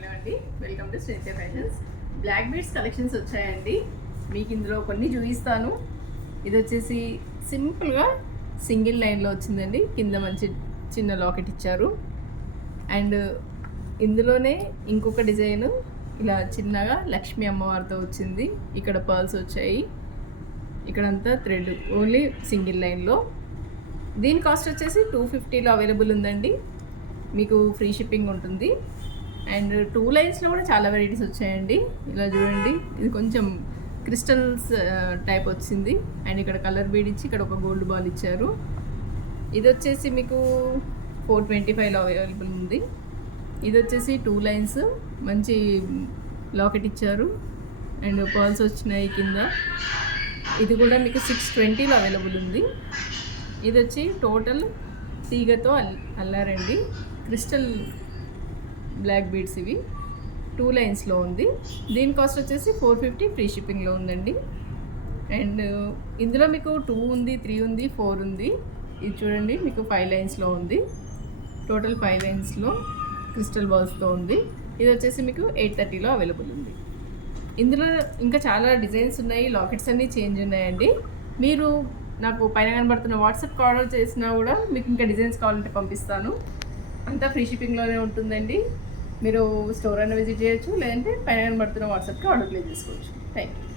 Hello అండి, welcome to Srinithya fashions. Black beads collections వచ్చాయండి. మీకు ఇందులో కొన్ని చూపిస్తాను. ఇది వచ్చేసి సింపుల్గా సింగిల్ లైన్లో వచ్చిందండి. కింద మంచి చిన్న లాకెట్ ఇచ్చారు. అండ్ ఇందులోనే ఇంకొక డిజైన్ ఇలా చిన్నగా లక్ష్మీ అమ్మవారితో వచ్చింది. ఇక్కడ పర్ల్స్ వచ్చాయి. ఇక్కడంతా థ్రెడ్, ఓన్లీ సింగిల్ లైన్లో. దీని కాస్ట్ వచ్చేసి 250లో అవైలబుల్ ఉందండి. మీకు ఫ్రీ షిప్పింగ్ ఉంటుంది. అండ్ 2 లైన్స్లో కూడా చాలా వెరైటీస్ వచ్చాయండి. ఇలా చూడండి, ఇది కొంచెం క్రిస్టల్స్ టైప్ వచ్చింది. అండ్ ఇక్కడ కలర్ బీడ్ ఇచ్చి ఇక్కడ ఒక గోల్డ్ బాల్ ఇచ్చారు. ఇది వచ్చేసి మీకు 425లో అవైలబుల్ ఉంది. ఇది వచ్చేసి 2 లైన్స్, మంచి లాకెట్ ఇచ్చారు. అండ్ పర్ల్స్ వచ్చినాయి కింద. ఇది కూడా మీకు 620లో అవైలబుల్ ఉంది. ఇది వచ్చి టోటల్ తీగతో అల్లారండి. క్రిస్టల్ బ్లాక్ బీడ్స్ ఇవి 2 లైన్స్లో ఉంది. దీని కాస్ట్ వచ్చేసి 450 ఫ్రీ షిప్పింగ్లో ఉందండి. అండ్ ఇందులో మీకు 2 ఉంది, 3 ఉంది, 4 ఉంది. ఇది చూడండి, మీకు 5 లైన్స్లో ఉంది. టోటల్ 5 లైన్స్లో క్రిస్టల్ బాల్స్తో ఉంది. ఇది వచ్చేసి మీకు 830లో అవైలబుల్ ఉంది. ఇందులో ఇంకా చాలా డిజైన్స్ ఉన్నాయి. లాకెట్స్ అన్నీ చేంజ్ ఉన్నాయండి. మీరు నాకు పైన కనబడుతున్న వాట్సాప్ ఆర్డర్ చేసినా కూడా మీకు ఇంకా డిజైన్స్ కావాలంటే పంపిస్తాను. అంతా ఫ్రీ షిప్పింగ్లోనే ఉంటుందండి. మీరు స్టోర్ అయినా విజిట్ చేయొచ్చు, లేదంటే పైన కనబడుతున్న వాట్సాప్కి ఆర్డర్ ప్లేస్ చేసుకోవచ్చు. Thank you.